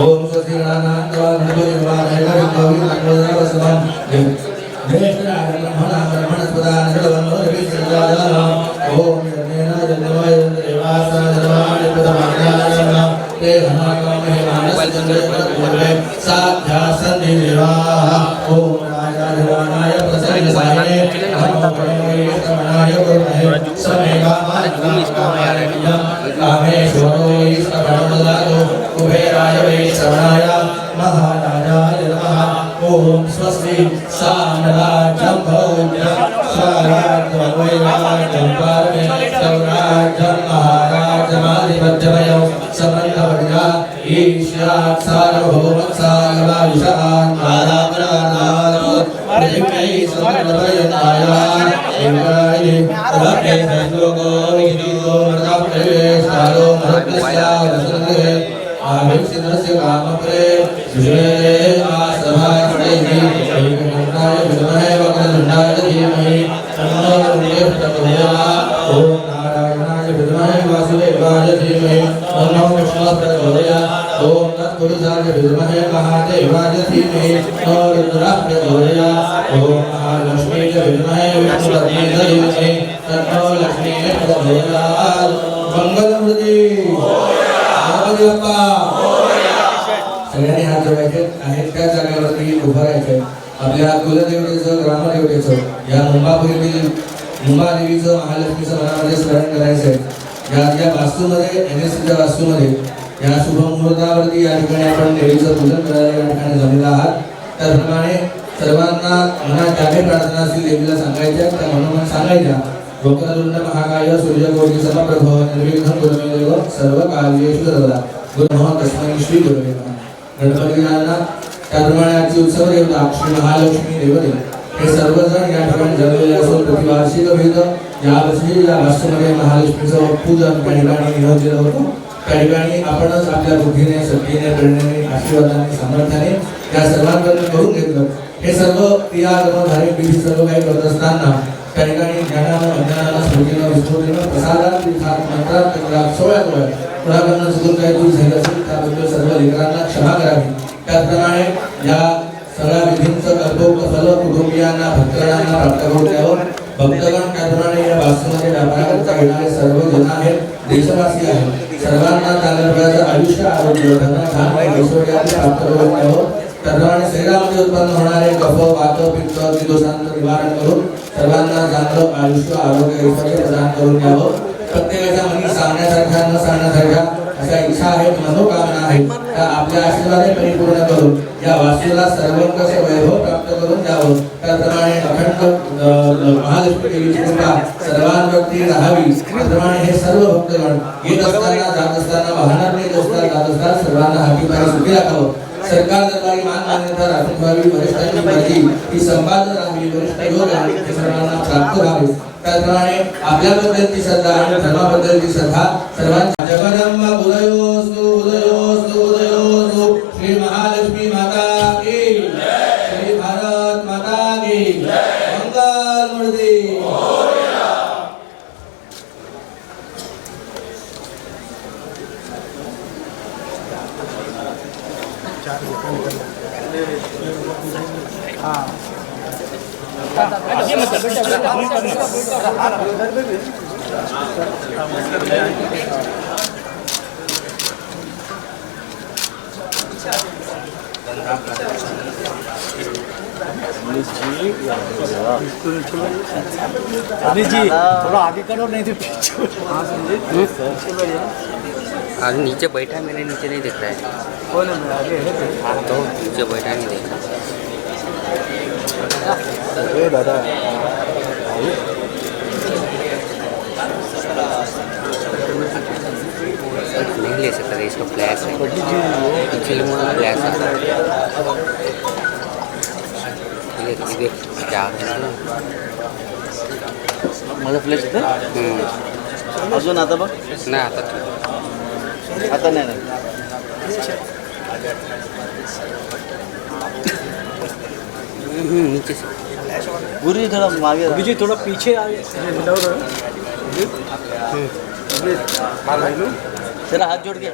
ओम स्वस्ति गणानां ओम स्वस्ति साम्राज्यं भौम्यं स्वराज्यं वैराज्यं परमेश्वरं महाराजमाधिपत्यमयो समन्वया ईशात् सार्वभौमः सार्वविशान् आरामरानात् प्रतिकै समन्वयनाया एकाय रखे संयोगो विहितो मृतप्रवेशालो मृतस्यावसने आविष्यस्य कामप्रे सुषे आसभास्तेहि एकमन्त्राय विद्महे वक्रतुण्डाय धीमहि तन्नो रुद्रः प्रचोदयात् ॐ नारायणाय विद्महे वासुदेवाय धीमहि तन्नो विष्णुः प्रचोदयात् ॐ तत्पुरुषाय विद्महे महादेवाय धीमहि तन्नो रुद्रः प्रचोदयात् ॐ महालक्ष्मीय विद्महे विष्णुपत्न्यै धीमहि तन्नो लक्ष्मीः प्रचोदयात् मंगलमूर्ती सगळ्यांनी हात जोडायचे आणि त्या जागेवरती उभं राहायचं. आपल्या कुलदेवतेचं ग्रामदेवतेचं या मुंबापुरीतील मुंबादेवीचं महालक्ष्मीचं मनामध्ये स्मरण करायचंय. या वास्तूमध्ये NSCच्या वास्तूमध्ये या शुभ मुहूर्तावरती या ठिकाणी आपण देवीचं पूजन करायला या ठिकाणी जमलेला आहात. त्याप्रमाणे सर्वांना मनात ज्या काही प्रार्थना असतील देवीला सांगायच्या त्या मनोमन सांगायच्या. वक्रतुंड महाकाय सूर्यकोटि समप्रभ निर्विघ्नं कुरु मे देव सर्वकार्येषु सर्वदा गुरुः तस्मै श्री गुरुवे नमः. गणपती गणांना त्याप्रमाणे आजची उत्सव देवता श्री महालक्ष्मी देवते हे सर्वजण या ठिकाणी जमलेले असून प्रतिवार्षिक विविध यावर्षी या वास्तूमध्ये महालक्ष्मीचं पूजन त्या ठिकाणी नियोजित होतं. त्या ठिकाणी आपणच आपल्या बुद्धीने शक्तीने प्रेरणेने आशीर्वादाने सामर्थ्याने या सर्वांकडून करून घेतलं. हे सर्व क्रियाकर्म धार्मिक विधी सर्व काही करत असताना त्या ठिकाणी ज्ञानानं अज्ञानानं स्मृतीनं विस्मृतीनं प्रसादात तीर्थात मंत्रात तंत्रात सोळ्यात कोणाकडनं चुकून काही दूर झालं असेल त्याबद्दल सर्व लेकरांना क्षमा करावी. त्याचप्रमाणे या सगळ्या विधींचं कर्तव्य फल कुटुंबियांना भक्तांना प्राप्त करून द्यावं. भक्तगण त्याप्रमाणे या वास्तूमध्ये व्यापाराकरता येणारे सर्व जण आहेत देशवासी आहेत सर्वांना चांगल्या आयुष्य आरोग्य धन धान्य ऐश्वर्यादी प्राप्त करून द्यावं. त्याप्रमाणे शरीरामध्ये उत्पन्न होणारे कफ वात पित्त दोषांचं निवारण करून सर्वांना चांगलं आयुष्य आरोग्य ऐश्वर्य प्रदान करून द्यावं. प्रत्येकाच्या मनी सांगण्यासारख्या न सांगण्यासारख्या अशा इच्छा आहेत मनोकामना आहेत त्या आपल्या आशीर्वादाने परिपूर्ण करून या वास्तूला सर्वंकष वैभव प्राप्त करून द्यावं. त्याप्रमाणे अखंड महालक्ष्मी देवीची कृपा सर्वांवरती राहावी. त्याप्रमाणे हे सर्व भक्तगण येत असताना जात असताना वाहनात येत असताना जात असताना सर्वांना हाती पाय सुखी राखावं. सरकार दरबारी मान मान्यता राखून व्हावी. वरिष्ठांची प्रती ही संपादन राहावी. वरिष्ठ योग हे सर्वांना प्राप्त व्हावे. त्याप्रमाणे आपल्याबद्दलची श्रद्धा आणि धर्माबद्दलची श्रद्धा सर्वांच्या जगदंबा उदयोस्तु उदयोस्तु उदयोस्तु श्री महालक्ष्मी माता की श्री भारत माता की मंगल मूर्ती. जी थोड़ा आगे करो नहीं तो पीछे। आज नीचे बैठा है मेरे नीचे नहीं दिख रहा है. कौन है मेरा आगे है तो नीचे बैठा नहीं देखा. दादा नहीं ले सकता था इसका फ्लैश है. पीछे लूँगा फ्लैश आता है. इधर क्या मला फ्लॅश येतं अजून आता बघ नाही आता आता नाही ना नीचे से गुरुजी थोड़ा आगे गुरुजी थोड़ा पीछे आगे चला हाथ जोड़ के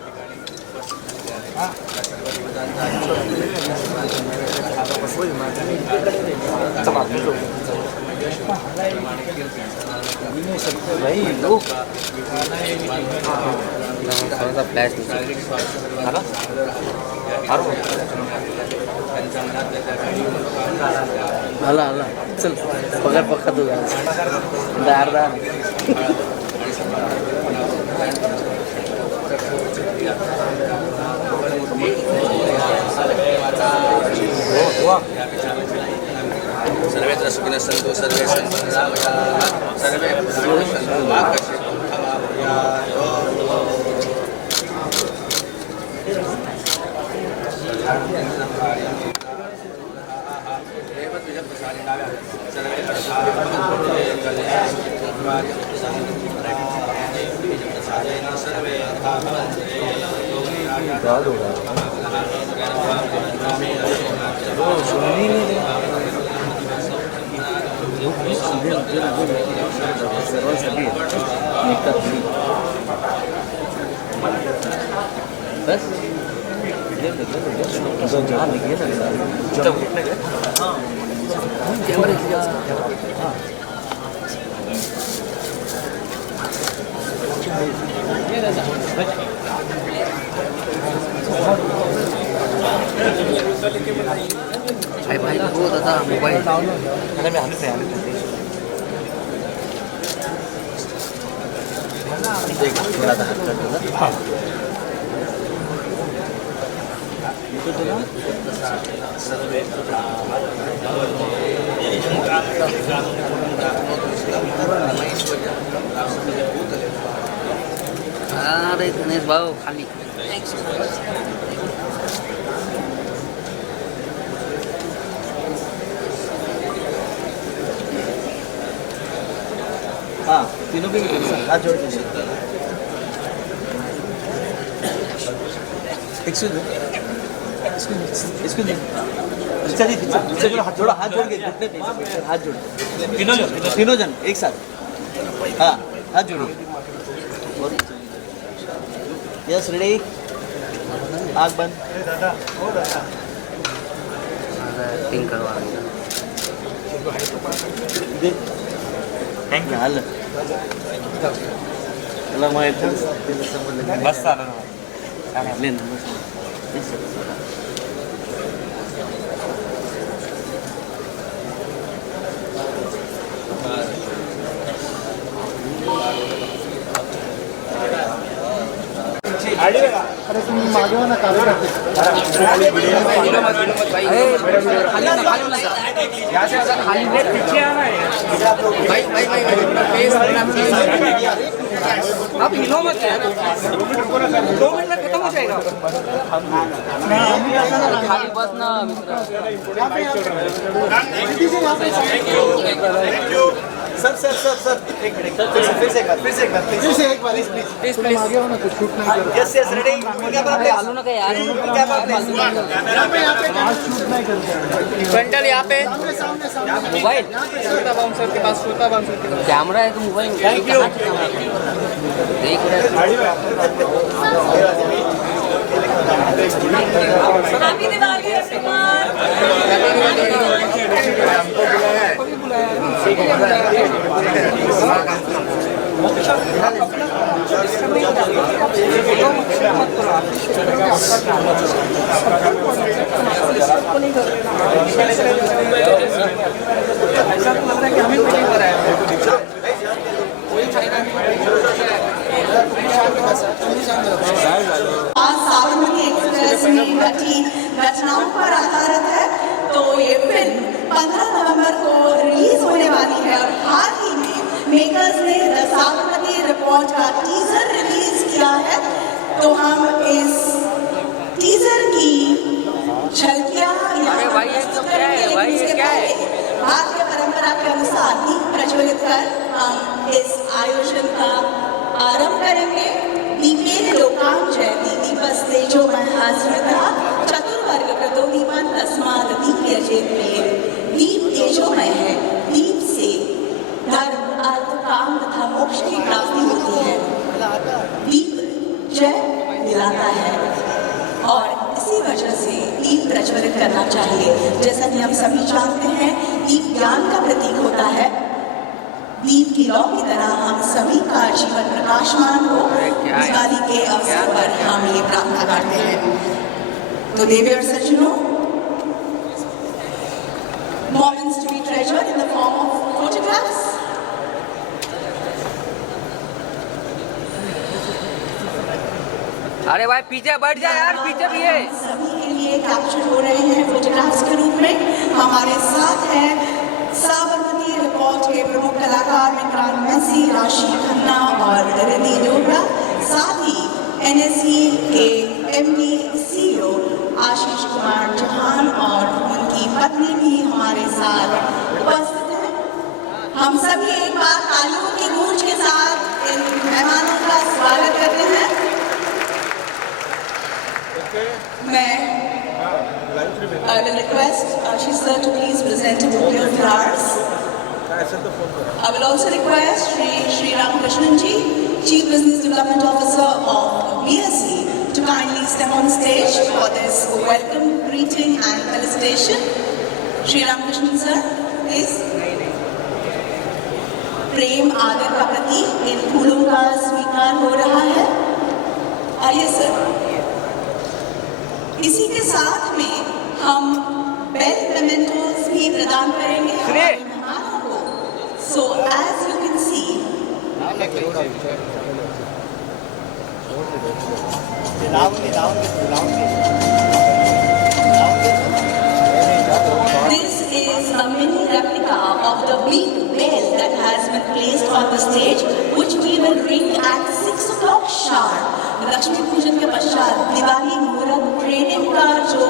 भाई लोग थोड़ा सा फ्लैश आला आला चल पगार पक्का तू अर्धा सर्वे सुखिनः सन्तु सर्वे सन्तु सर्वे भद्राणि मा कश्चित् बस भाई भाई वो दादा मोबाइल अरे गणेश भाऊ खाली हाँ तीनों भी हाथ जोड़ के एक्सक्यूज अच्छा जी थोड़ा हाथ जोड़ के घुटने पे हाथ जोड़ तीनों जन एक साथ हाँ हाथ जोड़िए यस रेडी आग बंद एक्टिंग करवा थँक यू आलं त्याला मग बस चालू अरे तुम्ही मागे ना कार्यकर्ते आप हिलो मत यार 2 मिनट में खत्म हो जाएगा खाली बस ना सर एक मिनट फिर से एक बार प्लीज मागे हो ना तो शूट नहीं करो यस रेडी क्या बात है आलू ना क्या यार क्या बात है शूट नहीं करते फ्रंटल यहाँ पे मोबाइल श्रोता बाउंसर के पास कैमरा है तो मोबाइल देख हैप्पी दिवाली साबरमती एक्सप्रेस में घटी घटनाओं पर आधारित है। तो ये फिल्म 15 नवंबर को रिलीज होने वाली है और हाल ही में मेकर्स ने द साबरमती रिपोर्ट का टीजर रिलीज किया है। तो हम इस टीजर की झलकियां भारतीय परंपरा के अनुसार दीप प्रज्वलित कर हम इस आयोजन का आरंभ करेंगे। दीपेन लोकां जयति दीपस्तेजो महास्मृता चतुर्वर्ग कृतो दीपं तस्मात् दीप्यजेत् प्रियः। दीप तेजोमय है, दीप से धर्म अर्थ काम तथा मोक्ष की प्राप्ति होती है। जलाता है और इसी वजह से दीप प्रज्वलित करना चाहिए। जैसा कि हम सभी जानते हैं, दीप ज्ञान का प्रतीक होता है। दीप की लौ की तरह हम सभी का जीवन प्रकाशमान हो। दिवाली के अवसर पर हम ये प्रार्थना करते हैं। तो देवी और सज्जनों, moments to be treasured in the form of photographs. अरे भाई पीछे बैठ जा यार, पीछे भी है। सभी के लिए कैप्चर हो रहे हैं फोटोग्राफ्स के रूप में। हमारे साथ है साबरमती रिपोर्ट के प्रमुख कलाकार विक्रांत मैसी, राशि खन्ना और रिद्धि डोगरा। साथ ही NSE के MD CEO आशीष कुमार चौहान और उनकी पत्नी भी हमारे साथ उपस्थित हैं। हम सभी एक बार तालियों की गूंज के साथ इन मेहमानों का स्वागत करते हैं। I will request Ashish sir to please present a bouquet of flowers. I will also request Shri Ramakrishnan ji, Chief Business Development Officer of BSE, to kindly step on stage for this welcome, greeting and felicitation. Shri Ramakrishnan sir, please. प्रेम आदर का प्रतीक इन फूलों का स्वीकार हो रहा है। आइए sir. इसी के साथ में हम बेल मेमेंटोस भी प्रदान करेंगे हमारे मेहमानों को। So as you can see, this is a mini replica of the big bell that has been placed on the stage, which we will ring at 6 o'clock sharp. Lakshmi पूजन के पश्चात दिवाली मुहूर्त ट्रेनिंग का जो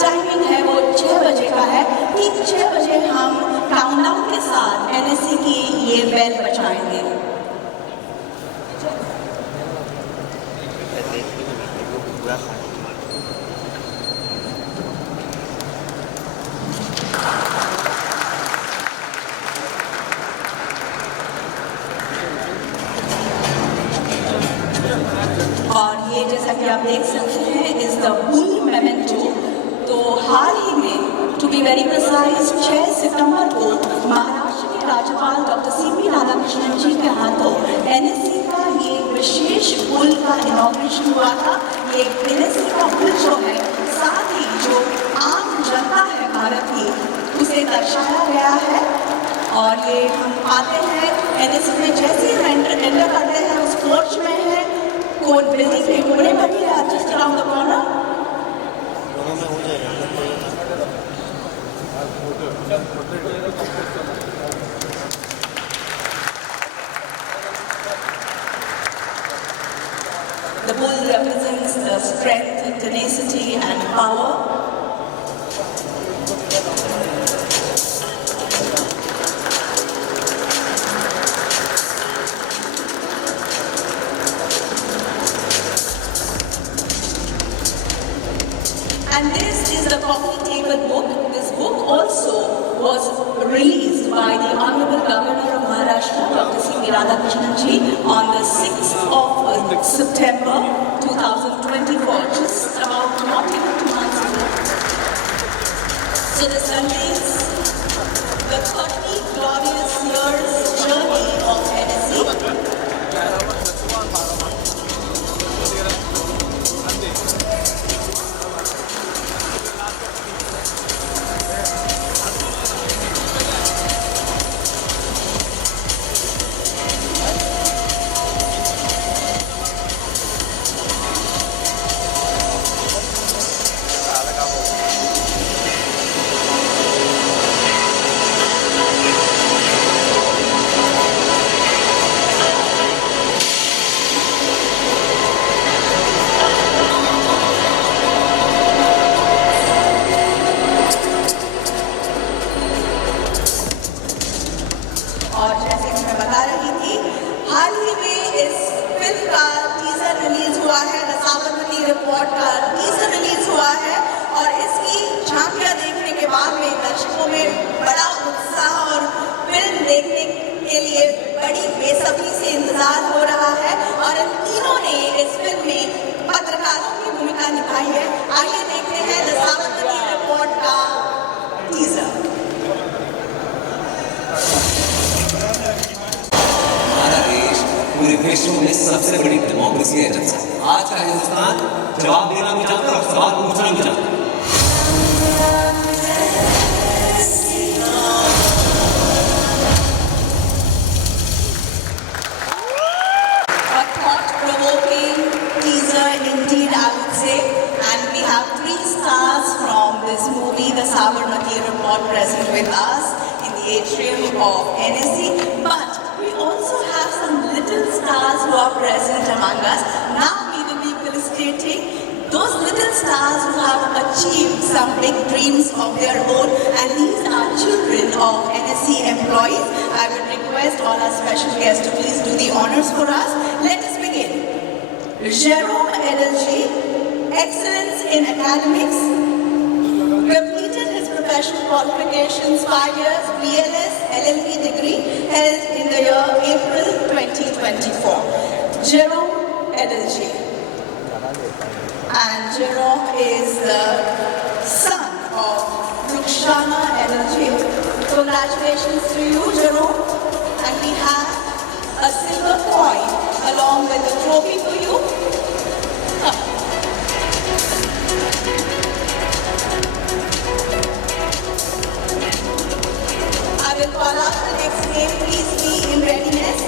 टाइमिंग है वो 6 बजे का है। ठीक 6 बजे हम काउंटडाउन के साथ NSE की ये बेल बजाएंगे। और ये जैसा कि आप देख सकते हैं इज द बुल मेमेंटो। तो हाल ही में, टू बी वेरी प्रिसाइज, 6 सितंबर को महाराष्ट्र के राज्यपाल डॉक्टर CP राधाकृष्णन जी के हाथों NSE का ये विशेष पुल का इनॉग्रेशन हुआ था। ये NSE का पुल जो है, साथ ही जो आम जनता है भारत की, उसे दर्शाया गया है। और ये हम पाते हैं NSE में जैसे ही एंटर करते हैं उस पोर्च में है कोड बिल्डिंग के कोने पर ही है, just around the corner. The bull represents the strength, tenacity and power. And this is the coffee table book. This book also was released by the Honorable Governor of Maharashtra, Dr. CP Radhakrishnan ji, on the 6th of September 2024, just about not even 2 months ago. So this contains the 30 glorious years journey of NSE. सबसे बड़ी democracy है जनता। आज का हिंदुस्तान जवाब देना भी चाहता है और सवाल पूछना भी चाहता है। A thought-provoking teaser indeed, I would say. And we have 3 stars from this movie, The Sabarmati Report, present with us in the atrium of NSC. But we also have some little stars who are present among us. Now we will be felicitating those little stars who have achieved some big dreams of their own, and these are children of NSC employees. I will request all our special guests to please do the honors for us. Let us begin. Jerome Edelji, excellence in academics, completed his professional qualifications 5 years, BLS, LLB degree, held in the year April 2024. Jerome Edelji. And Jerome is the son of Rukhsana Edelji. Congratulations to you, Jerome. And we have a silver coin along with the trophy for you. I will call out the next name. Please be in readiness.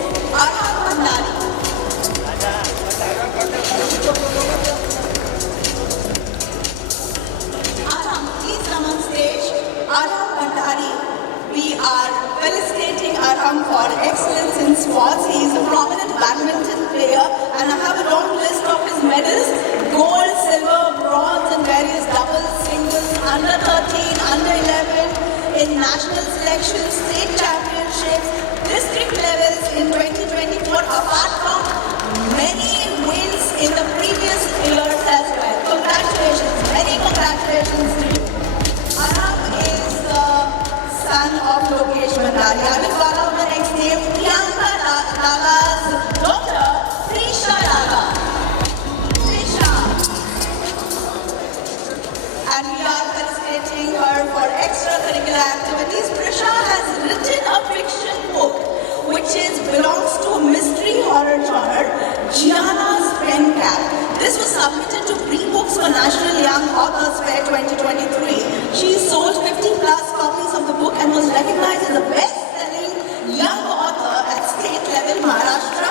Arham Bhandari. Arham, please come on stage. Arham Bhandari. We are felicitating Arham for excellence in sports. He is a prominent badminton player, and I have a long list of his medals: gold, silver, bronze, and various doubles, singles, under 13, under 11, in national selections, state championships, district levels in 2024, apart from many wins in the previous years as well. Congratulations, many congratulations to you. Arham is the son of Lokesh Bhandari. I will call out the next name, Priyanka Daga's daughter, Prisha Daga. Prisha. And we are felicitating her for extracurricular activities. Prisha has written a fiction book which belongs to mystery horror genre, Gianna's Pen Cap. This was submitted to Pre-Books for National Young Authors Fair 2023. She sold 50 plus copies of the book and was recognized as the best-selling young author at state level Maharashtra.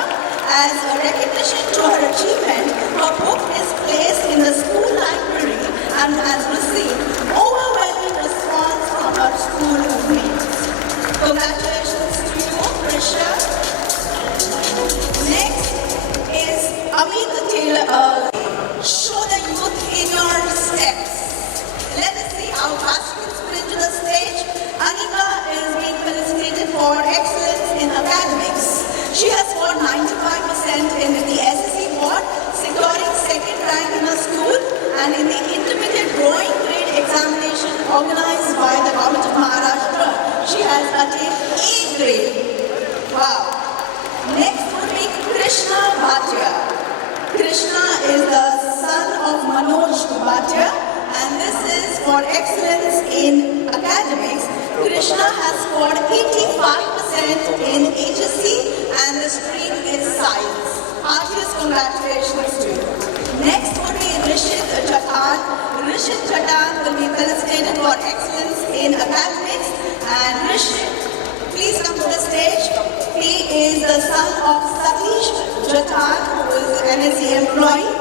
As a recognition to her achievement, her book is placed in the school library and has received overwhelming response from her school mates. Congratulations to you, Prisha. Next is Amit Taylor. Show the youth in your steps. Let us see how fast you can sprint to the stage. Anika is being felicitated for excellence in academics. She has scored 95% in the SSC board, securing second rank in her school, and in the intermediate drawing grade examination organized by the government of Maharashtra, she has attained A grade. Wow. Next would be Krishna Bhatia. Krishna is the son of Manoj Bhatia, and this is for excellence in academics. Krishna has scored 85% in HSC, and the stream is science. Heartiest congratulations to you. Next would be Rishit Chatan. Rishit Chatan will be felicitated for excellence in academics, and Rishit, please come to the stage. He is the son of Satish Chatan, who is an NSC employee.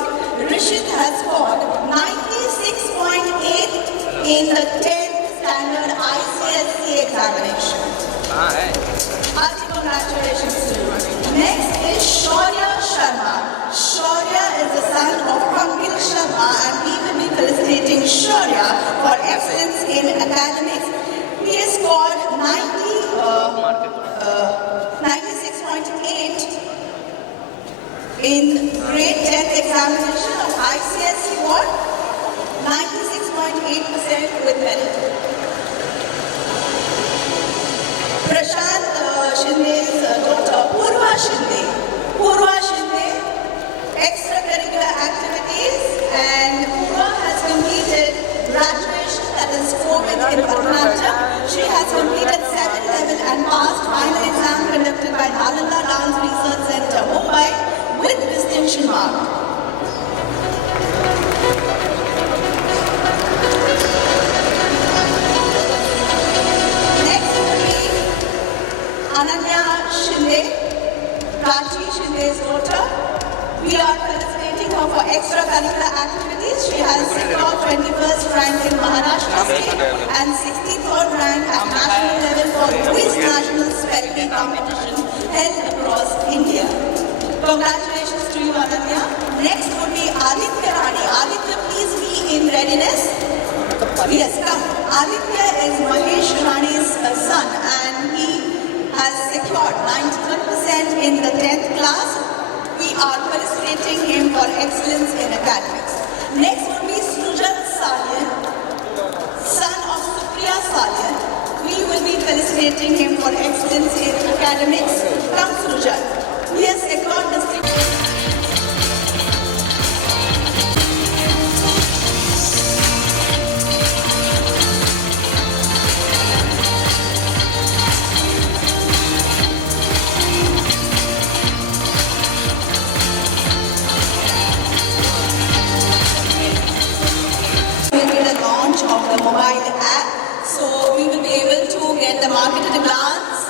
Rishit has scored 96.8 in the 10th standard ICSE examination. Hearty congratulations to you. Next is Shaurya Sharma. Shaurya is the son of Pankaj Sharma, and we will be felicitating Shaurya for excellence in academics. He has scored 96.8 in grade 10th examination of ICSE board, 96.8% with merit. Prashant Shinde's daughter, Purva Shinde. Purva Shinde, extracurricular activities, and Purva has completed graduation, that is COVID in Bharatanatyam. She has completed 7th level and passed final exam conducted by Nalanda Dance Research Center, Mumbai. with distinction mark. Next will be Ananya Shinde, Prachi Shinde's daughter. We are felicitating her for extracurricular activities. She has secured 21st rank in Maharashtra State and 63rd rank at national level for quiz national spelling competition held across India. Congratulations to you, Ananya. Next would be Aditya Rani. Aditya, please be in readiness. Yes, come. Aditya is Mahesh Rani's son and he has secured 91% in the 10th class. We are felicitating him for excellence in academics. Next would be Sujat Salian, son of Supriya Salian. We will be felicitating him for excellence in academics. Come Sujat. He has secured distinction. Mobile app, so we will be able to get the market at a glance.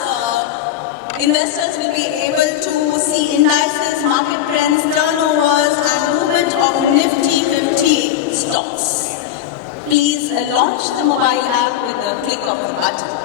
Investors will be able to see indices, market trends, turnovers, and movement of Nifty 50 stocks. Please launch the mobile app with the click of the button.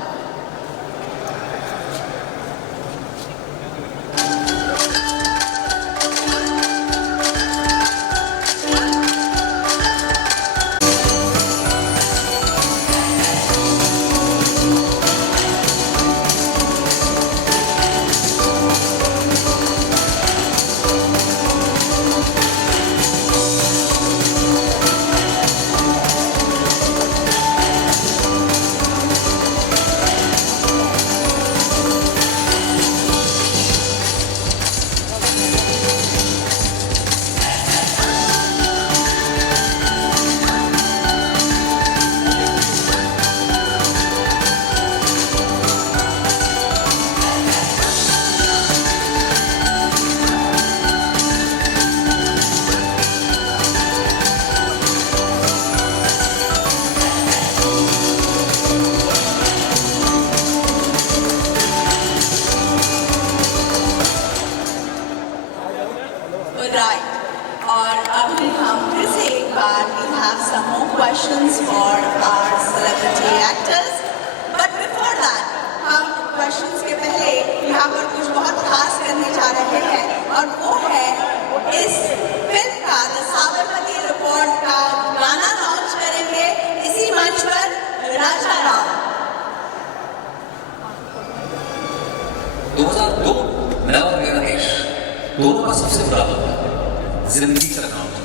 Questions for our celebrity actors, but before that, हम questions के पहले यहाँ पर कुछ बहुत खास करने जा रहे हैं और वो है इस फिल्म का द साबरमती रिपोर्ट का गाना लॉन्च करेंगे इसी मंच पर राजा राम। 2002 मैं और मेरा देश दोनों का सबसे बड़ा बदलाव जिंदगी का नाम है।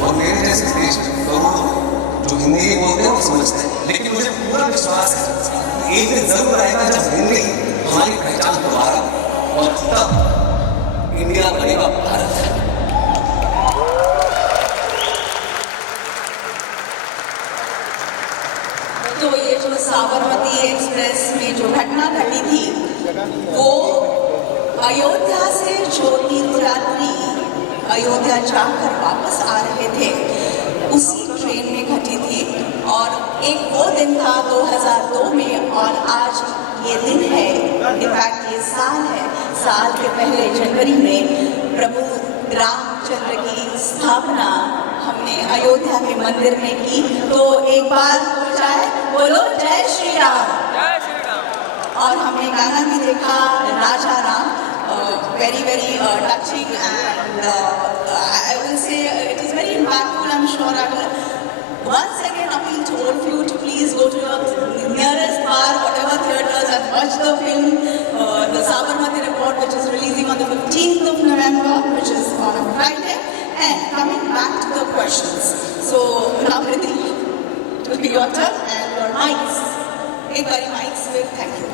और मेरे जैसे देश में करोड़ों जो हिंदी बोलते हैं वो समझते हैं, लेकिन मुझे पूरा विश्वास है एक दिन जरूर आएगा जब हिंदी हमारी पहचान दोबारा और तब इंडिया बनेगा भारत। तो ये जो साबरमती एक्सप्रेस में जो घटना घटी थी वो अयोध्या से जो तीर्थयात्री अयोध्या जाकर वापस आ रहे थे उसी ट्रेन में घटी थी और एक वो दिन था 2002 में और आज ये दिन है, इनफैक्ट ये साल है। साल के पहले जनवरी में प्रभु रामचंद्र की स्थापना हमने अयोध्या के मंदिर में की। तो एक बार हो जाए बोलो जय श्री राम। और हमने गाना भी देखा राजा Ram, very touching and I will say it is very impactful. I'm sure I will once again appeal to all of you to please go to your nearest bar, whatever theatres, and watch the film, the Sabarmati Report, which is releasing on the 15th of November, which is on a Friday. And coming back to the questions, so now Hriti, it will be your turn and your mics. Hey, buddy, mics with thank you.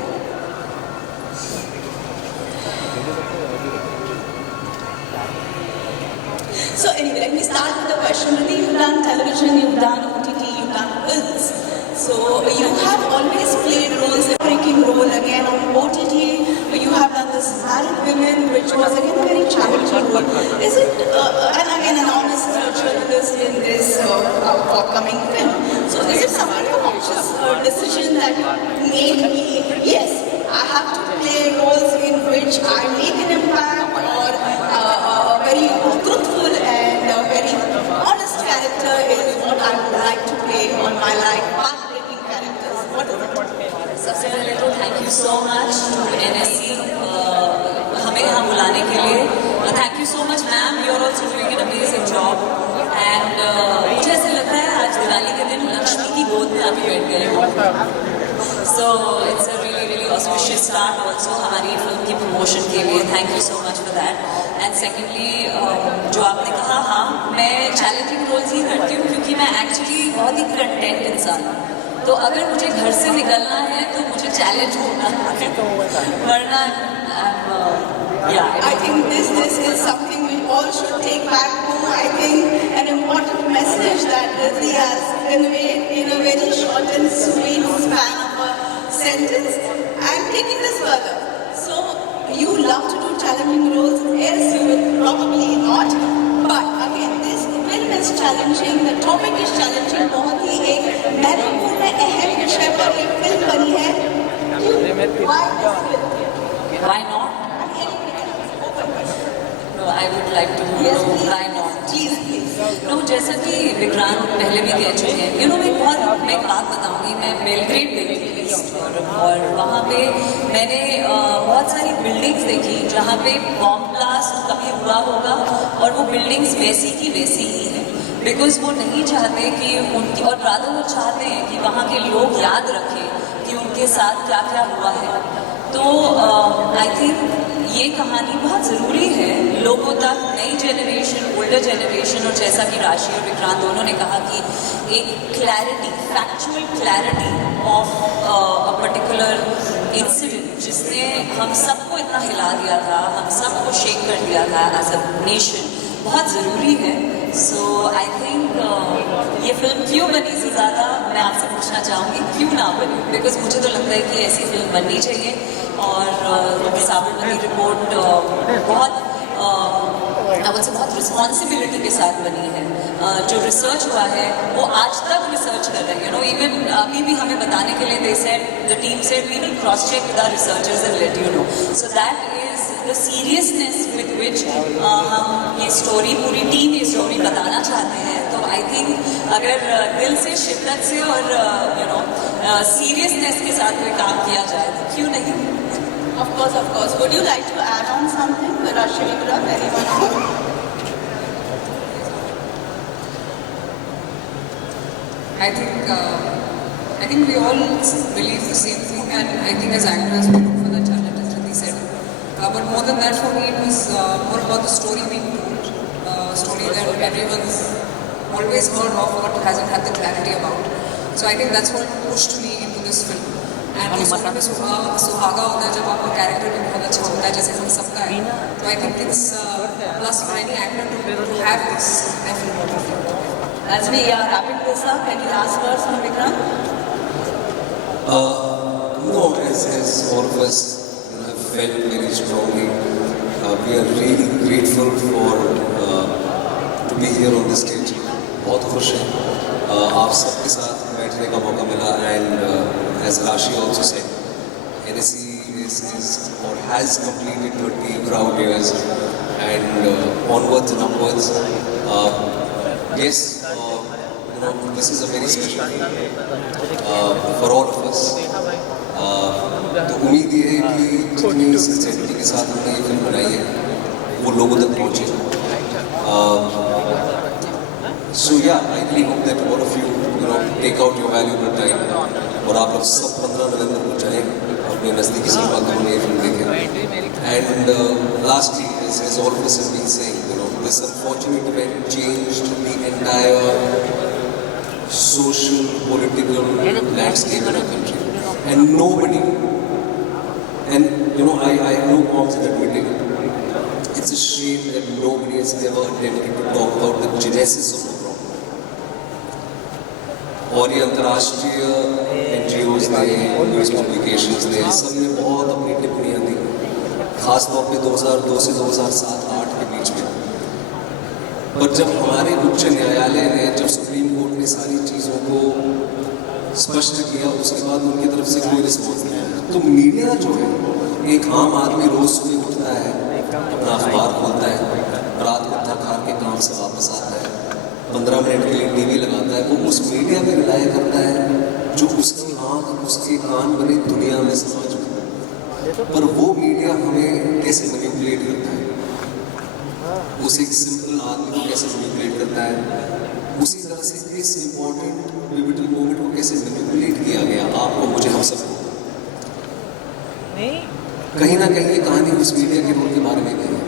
So anyway, let me start with the question. Really, you've done television, you've done OTT, you've done films. So you have always played roles, a breaking role again on OTT. You have done this Married Women, which was again a very challenging role. Is it, and again an honest journalist in this upcoming film. So is it some kind of conscious decision that you made? Yes, I have to play roles in which I make an impact, or a very truthful and a very honest character is what I would like to play on my life. Heartbreaking characters. What is it? सबसे पहले तो thank you so much to NSC हमें यहाँ बुलाने के लिए. Thank you so much ma'am, you are also doing an amazing job. And मुझे ऐसे लगता है आज दिवाली के दिन लक्ष्मी की गोद में आके बैठ गए हो. So it's a really auspicious start also हमारी फिल्म की प्रमोशन के लिए. Thank you so much for that. And secondly जो आपने कहा, हाँ मैं चैलेंजिंग रोल्स ही करती हूँ क्योंकि मैं एक्चुअली बहुत ही कंटेंट इंसान हूँ. तो अगर मुझे घर से निकलना है तो मुझे चैलेंज होना है, वरना I think this is something we all should take back home. I think an important message that Riddhi has conveyed in a very short and sweet span of a sentence. And taking this further, so you love to do challenging roles, else you will probably not. But again, this film is challenging, the topic is challenging. बहुत ही एक महत्वपूर्ण अहम विषय पर एक film बनी है. Why this film? why not? No, I would like to know why not. No, जैसा कि विक्रांत पहले भी कह चुके हैं, यू नो मैं एक बात बताऊंगी. मैं बेलग्रेड गई थी और वहाँ पे मैंने बहुत सारी बिल्डिंग्स देखी जहाँ पे बॉम्ब ब्लास्ट कभी हुआ होगा और वो बिल्डिंग्स वैसी की वैसी ही है. बिकॉज वो नहीं चाहते कि उनकी, और राधा वो चाहते हैं कि वहाँ के लोग याद रखें कि उनके साथ क्या क्या हुआ है. तो आई थिंक ये कहानी बहुत ज़रूरी है लोगों तक, नई जनरेशन, ओल्डर जनरेशन. और जैसा कि राशि और विक्रांत दोनों ने कहा कि एक clarity, factual clarity of a particular incident जिसने हम सबको इतना हिला दिया था, हम सबको शेक कर दिया था एज अ नेशन, बहुत ज़रूरी है. सो आई थिंक ये फिल्म क्यों बनी से ज़्यादा मैं आपसे पूछना चाहूँगी क्यों ना बनी. बिकॉज मुझे तो लगता है कि ऐसी फिल्म बननी चाहिए. और साबरमती रिपोर्ट बहुत रिस्पॉन्सिबिलिटी के साथ बनी है. जो रिसर्च हुआ है वो आज तक रिसर्च कर रहे हैं. यू नो इवन अभी भी हमें बताने के लिए they said, the team said we will cross check with our researchers and let you know. So that is the seriousness with which हम ये स्टोरी, पूरी टीम ये स्टोरी बताना चाहते हैं. तो आई थिंक अगर दिल से, शिद्दत से और यू नो सीरियसनेस के साथ कोई काम किया जाए तो क्यों नहीं. Of course. Would you like to add on something, Rashi, Vikrant, anyone? I think we all believe the same thing, and I think as actors we look for the challenge, as Riddhi said. But more than that, for me, it was more about the story being told, story that everyone's always heard of but hasn't had the clarity about. So I think that's what pushed me into this film. And इस film में सुहागा होता है जब आपका character भी बहुत अच्छा होता है जैसे हम सबका है. तो I think it's plus for any actor to have this. I feel motivated. As we are wrapping this up, any last words from Vikrant? No, as all of us have felt very strongly, we are really grateful to be here on this stage. बहुत खुश हैं आप सबके साथ बैठने का मौका मिला. And as Rashi also said, NSC is or has completed 30 crowd years and onwards and upwards. Yes, you know, this is a very special day for all of us. तो उम्मीद ये है कि जितनी सिंसियरिटी के साथ हमने ये फिल्म बनाई है वो लोगों तक पहुँचे. So yeah, I really hope that all of you take out your valuable time और आप लोग सब 15 नवंबर को जाएं अपने नज़दीकी सिनेमा घरों में ये फिल्म देखें. And lastly, as all of us have been saying, this unfortunate event changed the entire social, political landscape in our country. And nobody, and I have no qualms in admitting, if it's a shame that nobody has ever attempted to talk about the genesis of the problem. और ये अंतर्राष्ट्रीय NGOs ने, news publications ने, सबने बहुत अपनी टिप्पणियाँ दी, खासतौर पे 2002 से 2007-8 के बीच में। पर जब हमारे उच्च न्यायालय ने, जब सुप्रीम कोर्ट ने सारी चीज़ों को स्पष्ट किया, उसके बाद उनकी तरफ से कोई रिस्पॉन्स नहीं आया। तो मीडिया जो है, एक आम आदमी रोज सुबह उठता है, अपना अखबार खोलता है, रात को थक हार के काम से वापस आता है, 15 मिनट के लिए टीवी लगाता है, वो उस मीडिया पे रिलाय करता है जो उसकी आँख, उसके कान बने दुनिया में, समाज में। पर वो मीडिया हमें कैसे मैनिपुलेट करता है, उस एक सिंपल आदमी को कैसे मैनिपुलेट करता है, उसी तरह से इस इम्पोर्टेंट पिवटल मोमेंट को कैसे मैनिपुलेट किया गया, आपको, मुझे, हम सबको। कहीं ना कहीं ये कहानी उस मीडिया के रोल के बारे में नहीं है।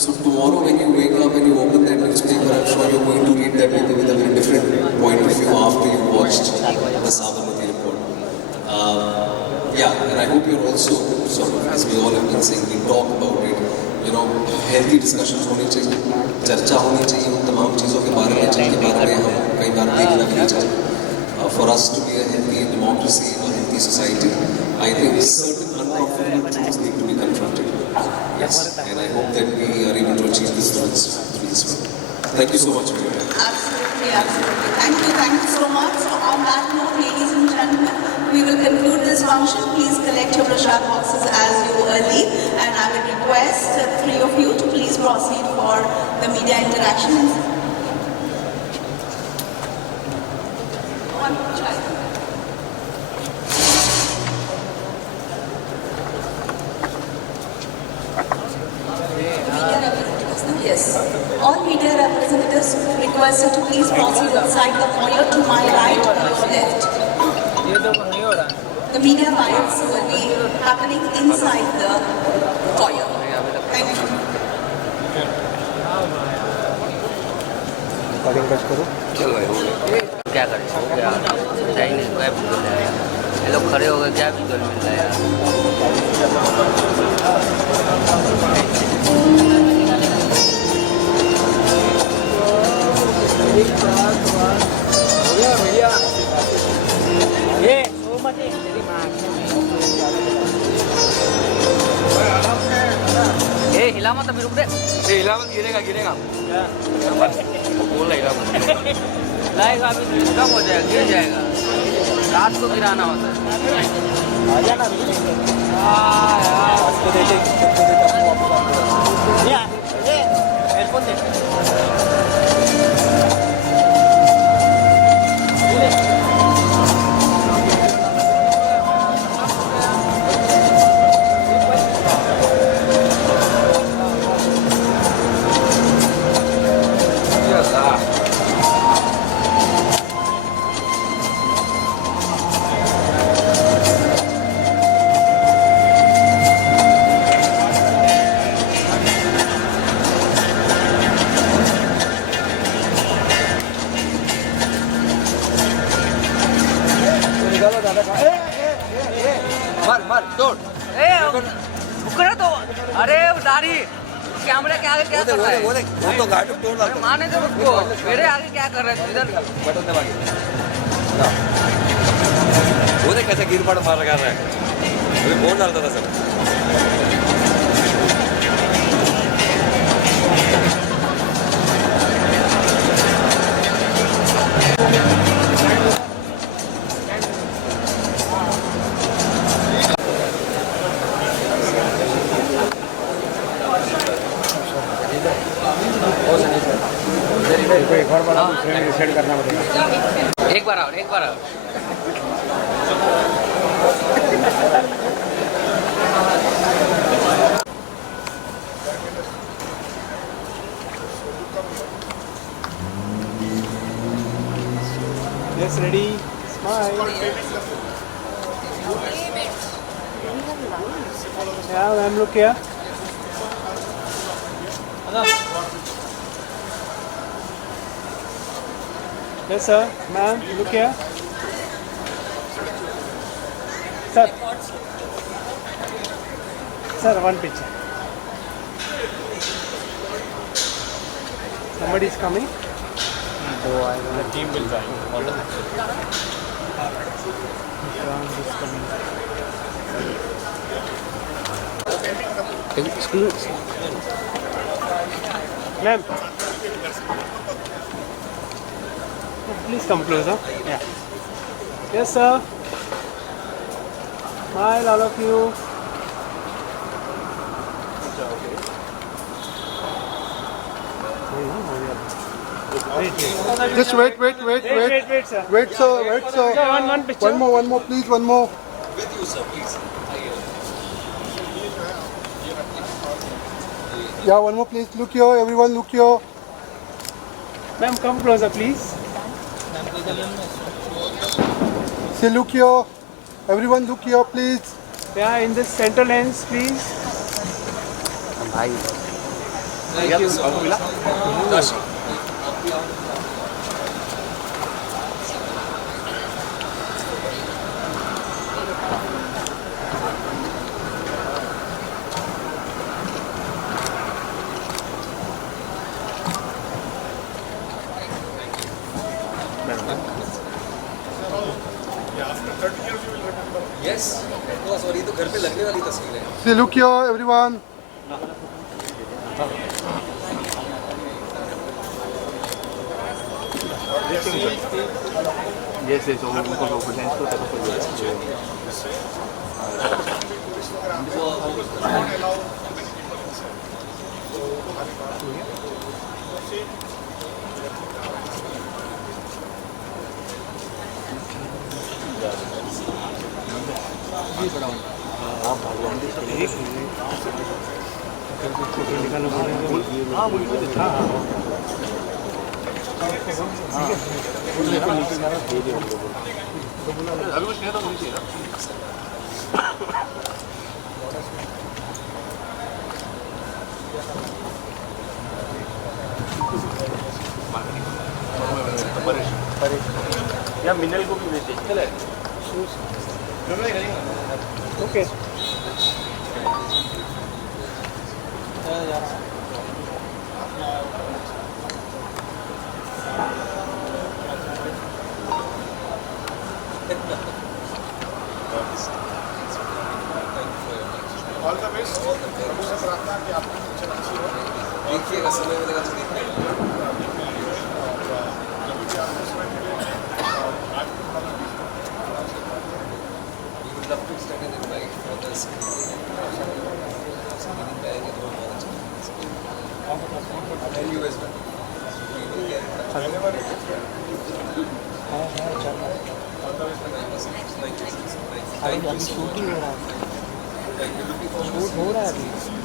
So tomorrow when you wake up and you open that newspaper, I'm sure you're going to read that with a very different point of view after you watched the Sabarmati report. And I hope you're also sort of, as we all have been saying, we talk about it. You know, healthy discussions होनी चाहिए, चर्चा होनी चाहिए उन तमाम चीज़ों के बारे में जिनके बारे में हम कई बार देखना भी नहीं चाहते. For us to be a healthy democracy, a healthy society, I think certain uncomfortable truths need to be confronted. Yes, and I hope that we are able to achieve this through this film. Thank you so much for your time. Absolutely, absolutely. Thank you so much. So on that note, ladies and gentlemen, we will conclude this function. Please collect your prasad boxes as you leave, and I would request the three of you to please proceed for the media interactions. One child. Yes. All media representatives requested to please proceed inside the foyer to my right or your left. The media bites will be happening inside the foyer. Thank you. चलो भाई, क्या करें, हो गया Chinese को app मिल रहा है, ये लोग खड़े हो गए, क्या विजुअल मिल रहा है यार। हिला मत, अभी रुक दे। हिला मत, गिरेगा गिरेगा। बोल हिला मत, लाएगा अभी कम हो जाएगा, गिर जाएगा। रात को गिराना होता है। आ जाना एयरपोर्ट दे। मर तोड़, रुकना तो। अरे दाढ़ी कैमरे के आगे क्या कर रहा है? वो तो गाड़ी तोड़ रहा है। माने तो उसको, मेरे आगे क्या कर रहे हैं इधर? बटन दबा के वो देख कैसे गिर पड़ मार रहा है। अभी फोन डालता था सर। एक बार सेट करना पड़ेगा। एक बार आओ। Yes, ready. Smile. Yeah, ma'am, look here. Yes, sir. Ma'am, look here. Sir. Sir, one picture. Somebody is coming. The team will join. All the Ma'am. Please come closer. Yeah. Yes, sir. Smile, all of you. Just wait, sir. Wait, sir. One picture. One more, please, one more. With you, sir, please. Yeah, one more, please. Look here, everyone, look here. Ma'am, come closer, please. See, look here. Everyone, look here, please. Yeah, in this center lens, please. Thank you so much. Dashi. Yes, of course. और ये तो घर पे लगने वाली तस्वीर है. See, look here, everyone. Yes, उनको present तो या मिनल को भी भेज दे. Okay. All the best. प्रार्थना कि आपकी पिक्चर अच्छी हो. देखिएगा, समय मिलेगा तो देखिएगा. We would love to extend an invite for the screening. And you as well. We will get in touch. Thank you so much. Thank you. Looking forward to seeing you.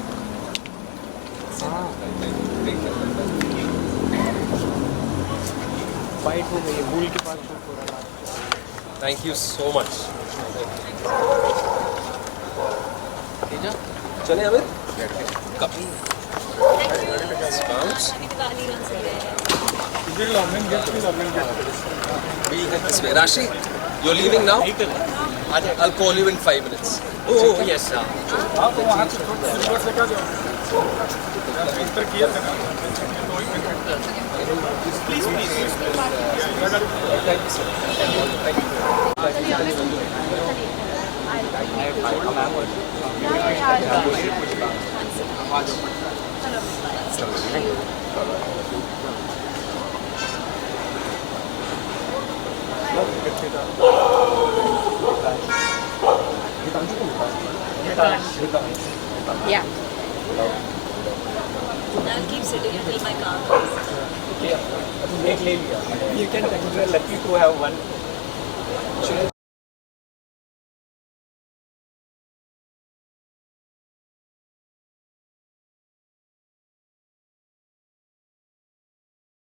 Fight हो गई है भूल के पास shoot हो रहा है. Thank you so much. चले Amit. Bounce. We'll head this way. Rashi, you're leaving now? I'll call you in 5 minutes. Oh yes sir. Please. Yeah. I'll keep sitting until my car comes. You can consider lucky to have one.